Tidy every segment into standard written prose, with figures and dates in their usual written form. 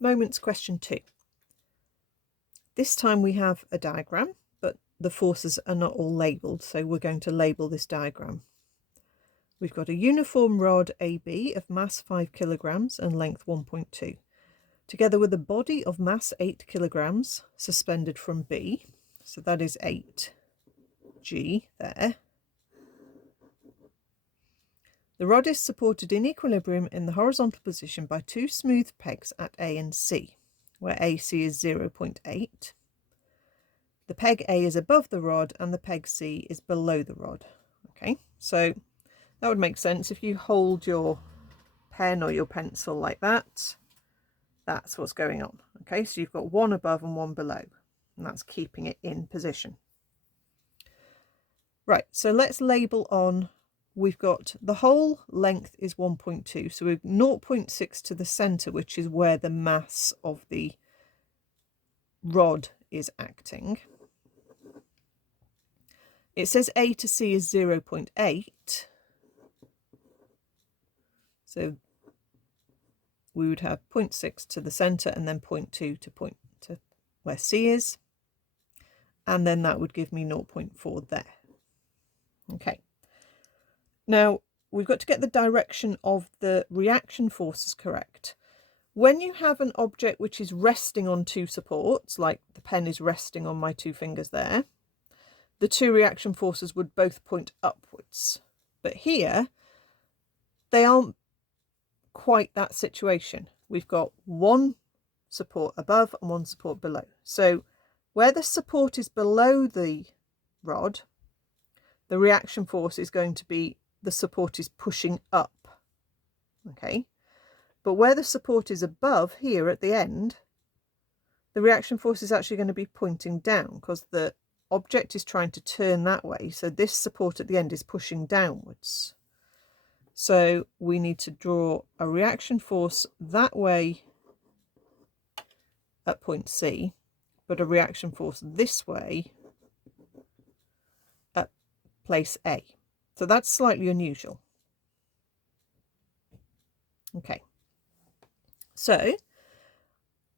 Moments question 2. This time we have a diagram, but the forces are not all labelled, so we're going to label this diagram. We've got a uniform rod AB of mass 5 kilograms and length 1.2, together with a body of mass 8 kilograms suspended from B, so that is 8G there. The rod is supported in equilibrium in the horizontal position by two smooth pegs at A and C, where AC is 0.8. The peg A is above the rod and the peg C is below the rod. Okay, so that would make sense. If you hold your pen or your pencil like that, that's what's going on. Okay, so you've got one above and one below, and that's keeping it in position. Right, so let's label on. We've got the whole length is 1.2, so we've 0.6 to the centre, which is where the mass of the rod is acting. It says A to C is 0.8, so we would have 0.6 to the centre and then 0.2 to where C is, and then that would give me 0.4 there. Okay. Now, we've got to get the direction of the reaction forces correct. When you have an object which is resting on two supports, like the pen is resting on my two fingers there, the two reaction forces would both point upwards. But here, they aren't quite that situation. We've got one support above and one support below. So where the support is below the rod, the reaction force is going to be the support is pushing up, okay? But where the support is above, here at the end, the reaction force is actually going to be pointing down because the object is trying to turn that way. So this support at the end is pushing downwards. So we need to draw a reaction force that way at point C, but a reaction force this way at place A. So that's slightly unusual. Okay. So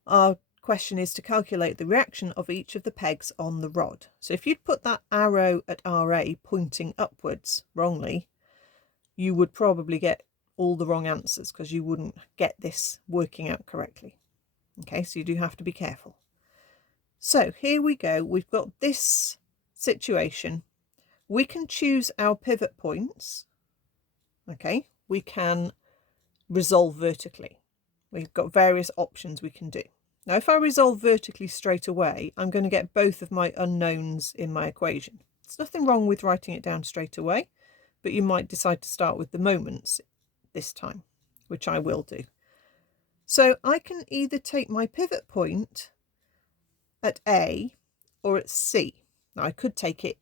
our question is to calculate the reaction of each of the pegs on the rod. So if you'd put that arrow at RA pointing upwards wrongly, you would probably get all the wrong answers because you wouldn't get this working out correctly. Okay, so you do have to be careful. So here we go. We've got this situation. We can choose our pivot points. Okay, we can resolve vertically. We've got various options we can do. Now, if I resolve vertically straight away, I'm going to get both of my unknowns in my equation. There's nothing wrong with writing it down straight away, but you might decide to start with the moments this time, which I will do. So I can either take my pivot point at A or at C. Now, I could take it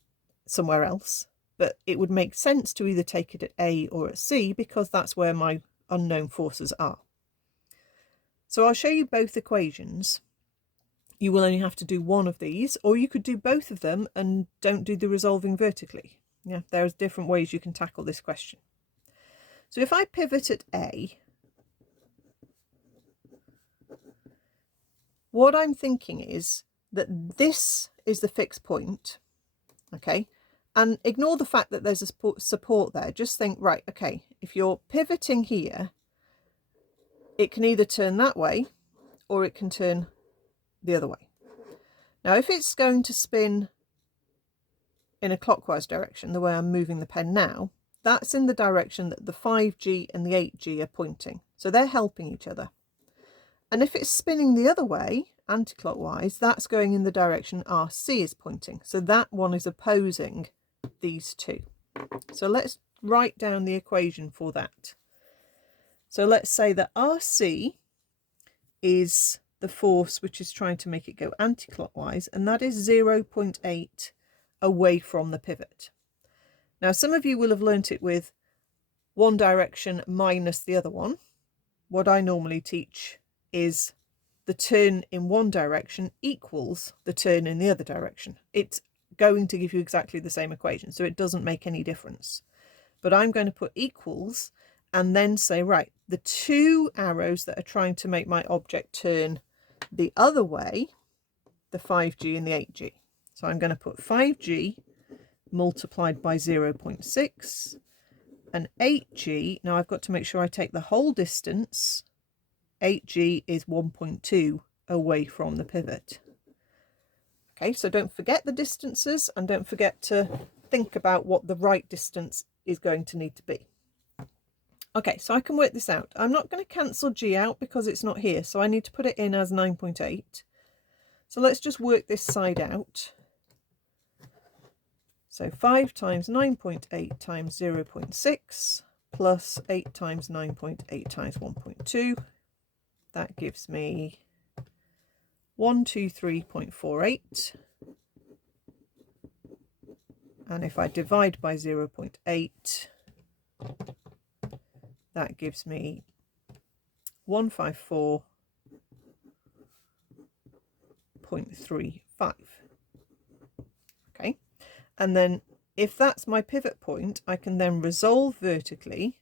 somewhere else, but it would make sense to either take it at A or at C because that's where my unknown forces are. So I'll show you both equations. You will only have to do one of these, or you could do both of them and don't do the resolving vertically. Yeah, there's different ways you can tackle this question. So if I pivot at A, what I'm thinking is that this is the fixed point, okay? And ignore the fact that there's a support there. Just think, right, okay, if you're pivoting here, it can either turn that way or it can turn the other way. Now, if it's going to spin in a clockwise direction, the way I'm moving the pen now, that's in the direction that the 5G and the 8G are pointing. So they're helping each other. And if it's spinning the other way, anti-clockwise, that's going in the direction RC is pointing. So that one is opposing these two. So let's write down the equation for that. So let's say that RC is the force which is trying to make it go anti-clockwise, and that is 0.8 away from the pivot. Now, some of you will have learnt it with one direction minus the other one. What I normally teach is the turn in one direction equals the turn in the other direction. It's going to give you exactly the same equation, so it doesn't make any difference. But I'm going to put equals and then say, right, the two arrows that are trying to make my object turn the other way, the 5g and the 8g. So I'm going to put 5g multiplied by 0.6 and 8g. Now I've got to make sure I take the whole distance. 8g is 1.2 away from the pivot. Okay, so don't forget the distances and don't forget to think about what the right distance is going to need to be. Okay, so I can work this out. I'm not going to cancel g out because it's not here, so I need to put it in as 9.8. So let's just work this side out. So 5 times 9.8 times 0.6 plus 8 times 9.8 times 1.2. That gives me 123.48. And if I divide by 0.8, that gives me 154.35. Okay, and then if that's my pivot point, I can then resolve vertically.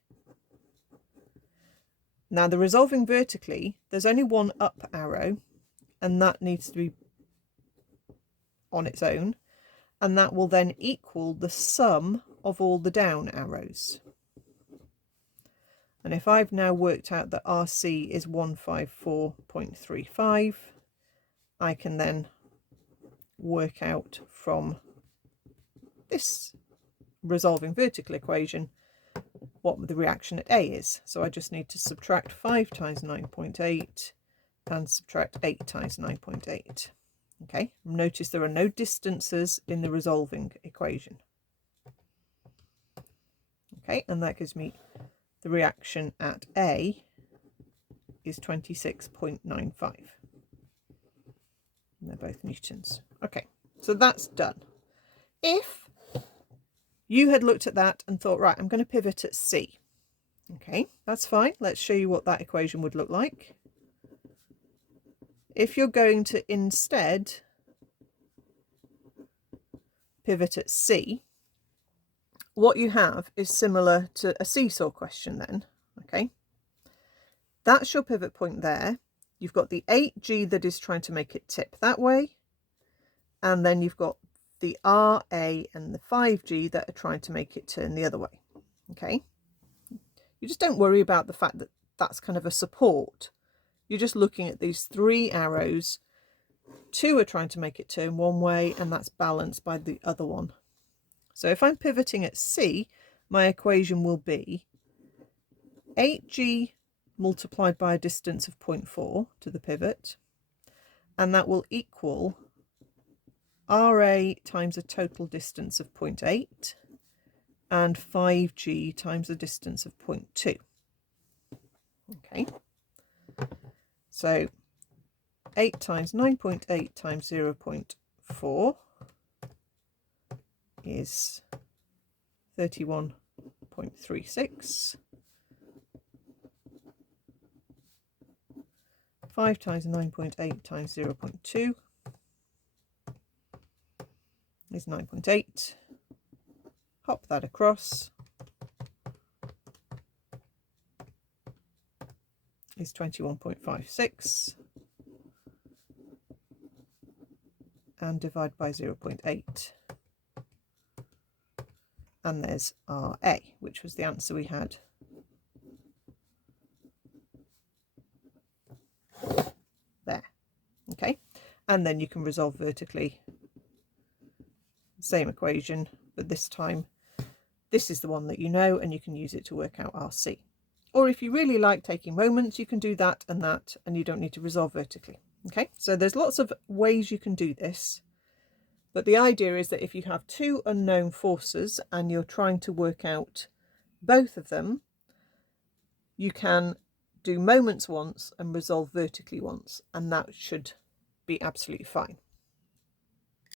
Now the resolving vertically, there's only one up arrow, and that needs to be on its own, and that will then equal the sum of all the down arrows. And if I've now worked out that RC is 154.35, I can then work out from this resolving vertical equation what the reaction at A is. So I just need to subtract 5 times 9.8 and subtract 8 times 9.8. Okay, notice there are no distances in the resolving equation. Okay, and that gives me the reaction at A is 26.95. And they're both newtons. Okay, so that's done. If you had looked at that and thought, right, I'm going to pivot at C. Okay, that's fine. Let's show you what that equation would look like. If you're going to instead pivot at C, what you have is similar to a seesaw question then. Okay, that's your pivot point there. You've got the 8g that is trying to make it tip that way, and then you've got the RA and the 5g that are trying to make it turn the other way. Okay, you just don't worry about the fact that that's kind of a support. You're just looking at these three arrows. Two are trying to make it turn one way, and that's balanced by the other one. So if I'm pivoting at C, my equation will be 8g multiplied by a distance of 0.4 to the pivot, and that will equal RA times a total distance of 0.8 and 5g times a distance of 0.2. Okay, so 8 times 9.8 times 0.4 is 31.36. 5 times 9.8 times 0.2 is 9.8. Hop that across is 21.56. And divide by 0.8. And there's RA, which was the answer we had. There. Okay, and then you can resolve vertically. Same equation, but this time this is the one that you know, and you can use it to work out RC. Or if you really like taking moments, you can do that, and you don't need to resolve vertically. Okay, so there's lots of ways you can do this, but the idea is that if you have two unknown forces and you're trying to work out both of them, you can do moments once and resolve vertically once, and that should be absolutely fine.